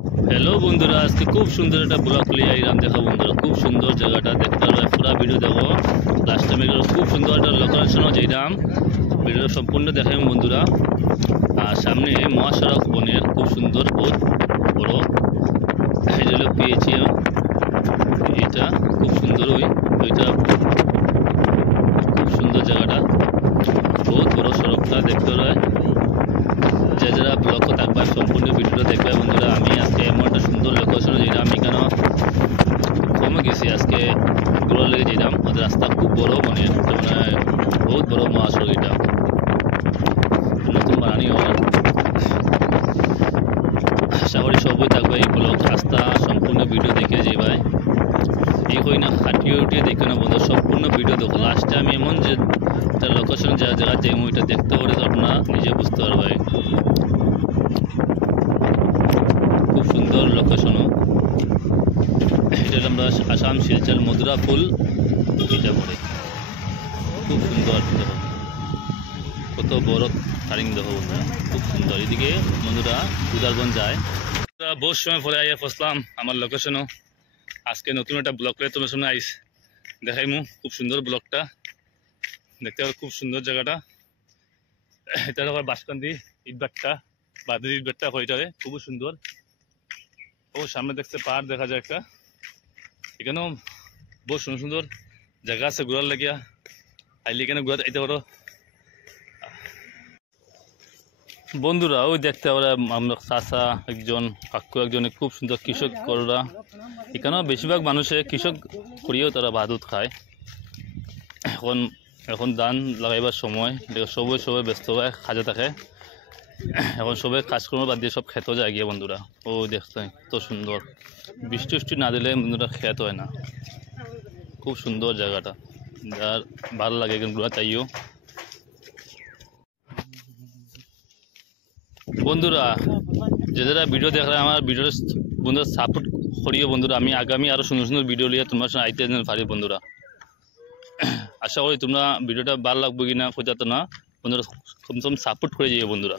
Hello বন্ধুরা, আজকে খুব সুন্দর একটা ব্লগ লিয়ে আইলাম। দেখো বন্ধুরা, খুব সুন্দর জায়গাটা দেখতে পারবে, পুরো ভিডিও দেখো। লাস্ট টাইমে খুব সুন্দর একটা লোকেশনও যাইলাম, ভিডিও সম্পূর্ণ দেখাই বন্ধুরা। আর সামনে মহাসড়ক বনের খুব সুন্দর, বহুত বড় এটা পেয়েছি। এটা খুব সুন্দর, ওইটা খুব সুন্দর জায়গাটা, বহুত বড় সড়কটা দেখতে পারবে। যারা ব্লগও থাকবে সম্পূর্ণ ভিডিওটা দেখবে বন্ধুরা। আমি আজকে এমন একটা সুন্দর লোকেশনে যেটা আমি কেন কমে গেছি, আজকে ঘোরার লেগে যেতাম। ওদের রাস্তা খুব বড়, মানে বহুত বড় মহাসড়ক, এটা নতুন বানানি হয়। আশা করি সবই থাকবে এই ব্লগ রাস্তা সম্পূর্ণ ভিডিও দেখে যে ভাই এই কই না খাটিয়ে উঠিয়ে দেখে না বন্ধু, সম্পূর্ণ ভিডিও দেখো। লাস্টে আমি এমন যে একটা লোকেশন যা জায়গা যে ওইটা দেখতে পারে আপনারা নিজে বুঝতে পারবে। খুব সুন্দর লোকেশনও এটা, আমরা আসাম শিলচর মধুরা ফুল এটা পড়ে, খুব সুন্দর দেখো, কত বড় তারিং দেখো বন্ধুরা, খুব সুন্দর। এদিকে বন্ধুরা উদারবন যায়, বহুত সময় পরে আইয়া ফসলাম আমার লোকেশনও। আজকে নতুন একটা ব্লগ করে তোমার সামনে আইস দেখাইমু। খুব সুন্দর ব্লগটা দেখতে পাবো, খুব সুন্দর জায়গাটা। এটা আবার বাসকান্দি ইটবাট্টা, বাদুর ইটবাট্টা হইটারে, খুবই সুন্দর। ও সামনে দেখছে পাহাড় দেখা যায় একটা, এখানেও বহুত সুন্দর সুন্দর জায়গা আছে ঘোরার লাগিয়া। আইলে এখানে ঘোরা যাইতে পারো বন্ধুরা। ওই দেখতে পারে আমরা চাষা একজন, কাকু একজন, খুব সুন্দর কৃষক করা। এখানেও বেশিরভাগ মানুষে কৃষক করিয়েও তারা ভাদুত খায়। এখন এখন ধান লাগাইবার সময়, সবাই ব্যস্ত হয়, কাজে থাকে। এখন সবাই কাজকর্ম বাদ দিয়ে সব খেতেও যায় গিয়ে বন্ধুরা। ও দেখতে কত সুন্দর, বৃষ্টি না দিলে বন্ধুরা খেত হয় না। খুব সুন্দর জায়গাটা, যার ভালো লাগে এখানে ঘোরা চাইও বন্ধুরা। যারা ভিডিও দেখলে আমার ভিডিওর বন্ধুরা সাপোর্ট করিও বন্ধুরা। আমি আগামী আরো সুন্দর সুন্দর ভিডিও নিয়ে তোমার সঙ্গে আইতে পারি বন্ধুরা। আশা করি তোমরা ভিডিওটা ভালো লাগবে কিনা কোথাও না বন্ধুরা, কমসে কম সাপোর্ট করে যাইও বন্ধুরা।